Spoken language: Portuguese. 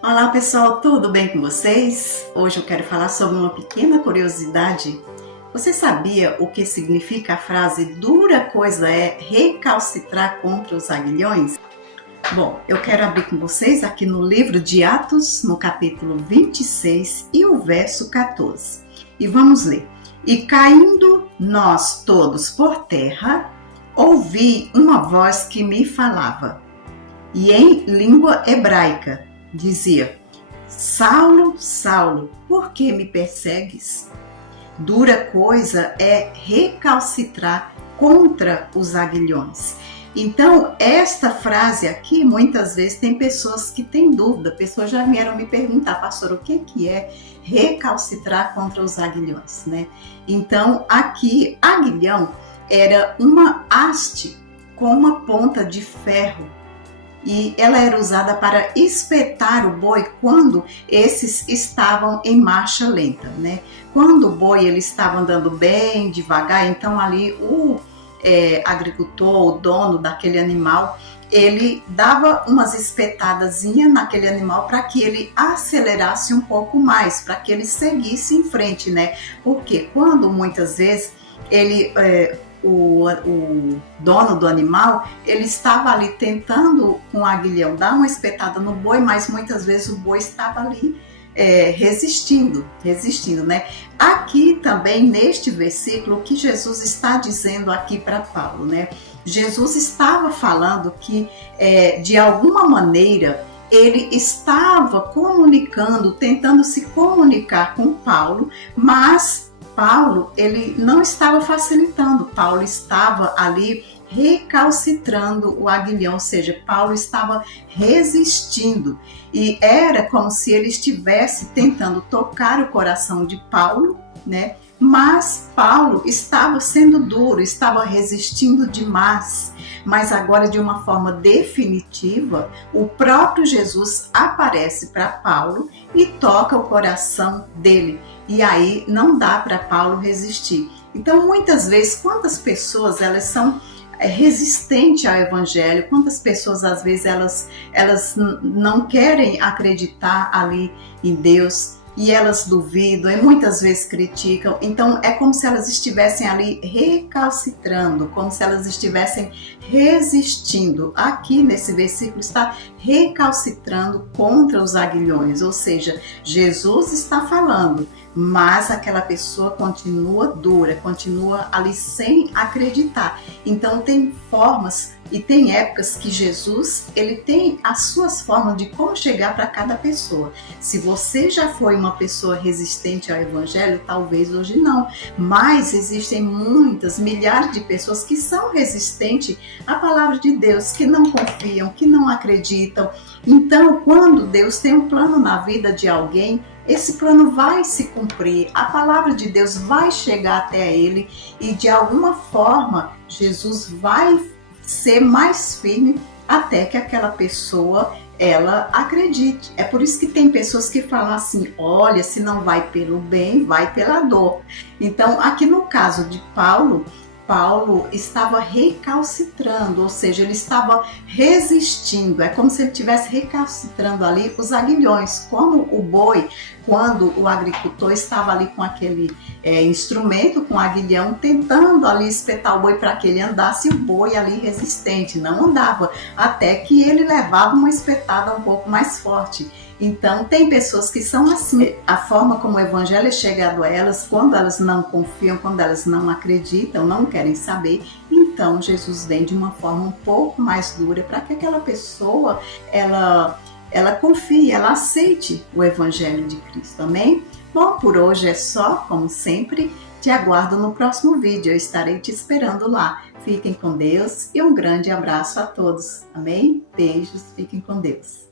Olá pessoal, tudo bem com vocês? Hoje eu quero falar sobre uma pequena curiosidade. Você sabia o que significa a frase dura coisa é recalcitrar contra os aguilhões? Bom, eu quero abrir com vocês aqui no livro de Atos, no capítulo 26 e o verso 14. E vamos ler. E caindo nós todos por terra, ouvi uma voz que me falava, e em língua hebraica, dizia: Saulo, Saulo, por que me persegues? Dura coisa é recalcitrar contra os aguilhões. Então, esta frase aqui, muitas vezes tem pessoas que têm dúvida, pessoas já vieram me perguntar, pastor, o que é recalcitrar contra os aguilhões, né? Então, aqui, aguilhão era uma haste com uma ponta de ferro, e ela era usada para espetar o boi quando esses estavam em marcha lenta, né? Quando o boi ele estava andando bem devagar, então ali o agricultor, o dono daquele animal, ele dava umas espetadazinhas naquele animal para que ele acelerasse um pouco mais, para que ele seguisse em frente, né? Porque quando muitas vezes ele o dono do animal, ele estava ali tentando com o aguilhão dar uma espetada no boi, mas muitas vezes o boi estava ali resistindo, né? Aqui também neste versículo, o que Jesus está dizendo aqui para Paulo, né? Jesus estava falando que de alguma maneira ele estava comunicando, tentando se comunicar com Paulo, mas Paulo, ele não estava facilitando, Paulo estava ali recalcitrando o aguilhão, ou seja, Paulo estava resistindo, e era como se ele estivesse tentando tocar o coração de Paulo, né? Mas Paulo estava sendo duro, estava resistindo demais. Mas agora, de uma forma definitiva, o próprio Jesus aparece para Paulo e toca o coração dele. E aí não dá para Paulo resistir. Então, muitas vezes, quantas pessoas elas são resistentes ao evangelho, quantas pessoas às vezes elas não querem acreditar ali em Deus, e elas duvidam e muitas vezes criticam. Então é como se elas estivessem ali recalcitrando, como se elas estivessem resistindo. Aqui nesse versículo está recalcitrando contra os aguilhões, ou seja, Jesus está falando, mas aquela pessoa continua dura, continua ali sem acreditar. Então tem formas e tem épocas que Jesus, ele tem as suas formas de como chegar para cada pessoa. Se você já foi uma pessoa resistente ao evangelho, talvez hoje não, mas existem muitas, milhares de pessoas que são resistentes à palavra de Deus, que não confiam, que não acreditam. Então, quando Deus tem um plano na vida de alguém, esse plano vai se cumprir, a palavra de Deus vai chegar até ele e de alguma forma Jesus vai ser mais firme até que aquela pessoa ela acredite. É por isso que tem pessoas que falam assim, olha, se não vai pelo bem, vai pela dor. Então, aqui no caso de Paulo estava recalcitrando, ou seja, ele estava resistindo, é como se ele estivesse recalcitrando ali os aguilhões, como o boi, quando o agricultor estava ali com aquele instrumento, com o aguilhão, tentando ali espetar o boi para que ele andasse, o boi ali resistente, não andava, até que ele levava uma espetada um pouco mais forte. Então, tem pessoas que são assim. A forma como o evangelho é chegado a elas, quando elas não confiam, quando elas não acreditam, não querem saber, então Jesus vem de uma forma um pouco mais dura para que aquela pessoa, ela confie, ela aceite o evangelho de Cristo, amém? Bom, por hoje é só, como sempre, te aguardo no próximo vídeo, eu estarei te esperando lá. Fiquem com Deus e um grande abraço a todos, amém? Beijos, fiquem com Deus.